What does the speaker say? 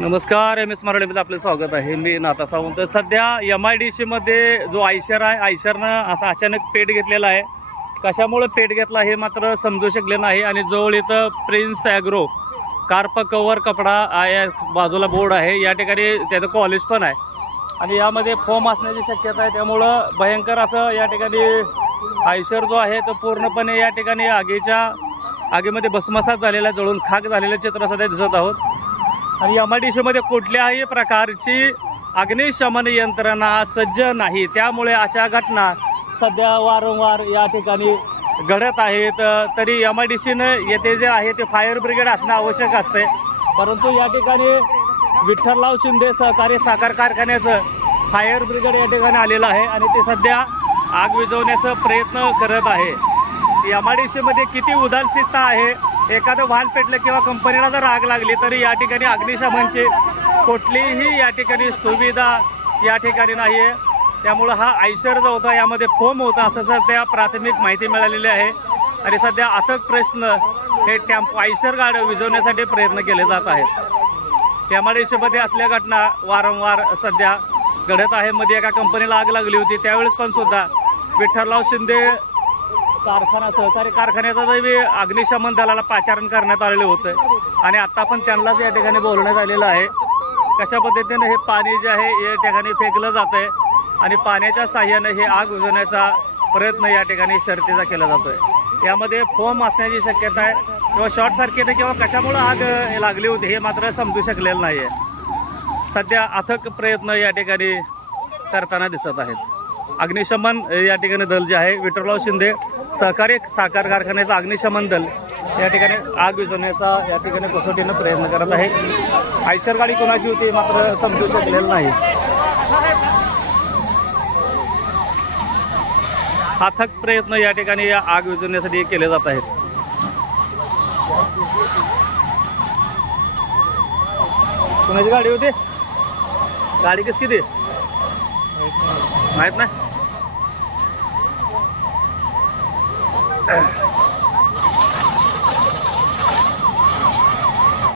नमस्कार M S मराठीमध्ये आपलं स्वागत आहे. मी नाता सावंत. सध्या एम आय डी सीमध्ये जो आयशर आहे आयशरनं असा अचानक पेट घेतलेला आहे. कशामुळे पेट घेतला हे मात्र समजू शकले नाही आणि जवळ इथं प्रिन्स ॲग्रो कार्प कवर कपडा या बाजूला बोर्ड आहे. या ठिकाणी त्याचं कॉलेज पण आहे. आणि यामध्ये फॉर्म असण्याची शक्यता आहे. त्यामुळं भयंकर असं या ठिकाणी आयशर जो आहे तो पूर्णपणे या ठिकाणी आगीच्या आगीमध्ये भस्मसात झालेला जळून खाक झालेलं चित्र सध्या दिसत आहोत. आणि एम आय डी सीमध्ये कुठल्याही प्रकारची अग्निशमन यंत्रणा सज्ज नाही. त्यामुळे अशा घटना सध्या वारंवार या ठिकाणी घडत आहेत. तरी एम आय डी सीनं येथे जे आहे ते फायर ब्रिगेड असणं आवश्यक असते. परंतु या ठिकाणी विठ्ठलराव शिंदे सहकारी साखर कारखान्याचं फायर ब्रिगेड या ठिकाणी आलेलं आहे आणि ते सध्या आग विझवण्याचा प्रयत्न करत आहे. एम आय डी सीमध्ये किती उदासीनता आहे एखादं वाहन पेटलं किंवा कंपनीला जर आग लागली तरी या ठिकाणी अग्निशमनची कुठलीही या ठिकाणी सुविधा या ठिकाणी नाही आहे त्यामुळं हा आयशर जो होता यामध्ये फोम होता असं सध्या प्राथमिक माहिती मिळालेली आहे. आणि सध्या अथक प्रश्न हे टॅम्प आयशर गाड्या विझवण्यासाठी प्रयत्न केले जात आहेत. त्यामुळे असल्या घटना वारंवार सध्या घडत आहे. मध्ये एका कंपनीला आग लागली होती त्यावेळेस पण सुद्धा विठ्ठलराव शिंदे कारखाना सहकारी कारखान्याचं जे अग्निशमन दलाला पाचारण करण्यात आलेलं होतं आणि आता पण त्यांनाच या ठिकाणी बोलण्यात आलेलं आहे. कशा पद्धतीने हे पाणी जे आहे या ठिकाणी फेकलं जात आहे आणि पाण्याच्या साह्यानं हे आग उजवण्याचा प्रयत्न या ठिकाणी शर्तीचा केला जातोय. यामध्ये फोम असण्याची शक्यता आहे किंवा शॉर्ट सर्किट किंवा कशामुळं आग लागली होती हे मात्र समजू शकलेलं नाही आहे सध्या अथक प्रयत्न या ठिकाणी करताना दिसत आहेत. अग्निशमन या ठिकाणी दल जे आहे विठ्ठलराव शिंदे सहकारी साखर कारखान्याचं अग्निशमन दल या ठिकाणी आग विझवण्याचा या ठिकाणी कसोटीनं प्रयत्न करत आहे. आयशर गाडी कोणाची होती मात्र समजू शकलेलं नाही. अथक प्रयत्न या ठिकाणी या आग विझवण्यासाठी केले जात आहेत. कोणाची गाडी होती? गाडी कस किती? माहीत नाही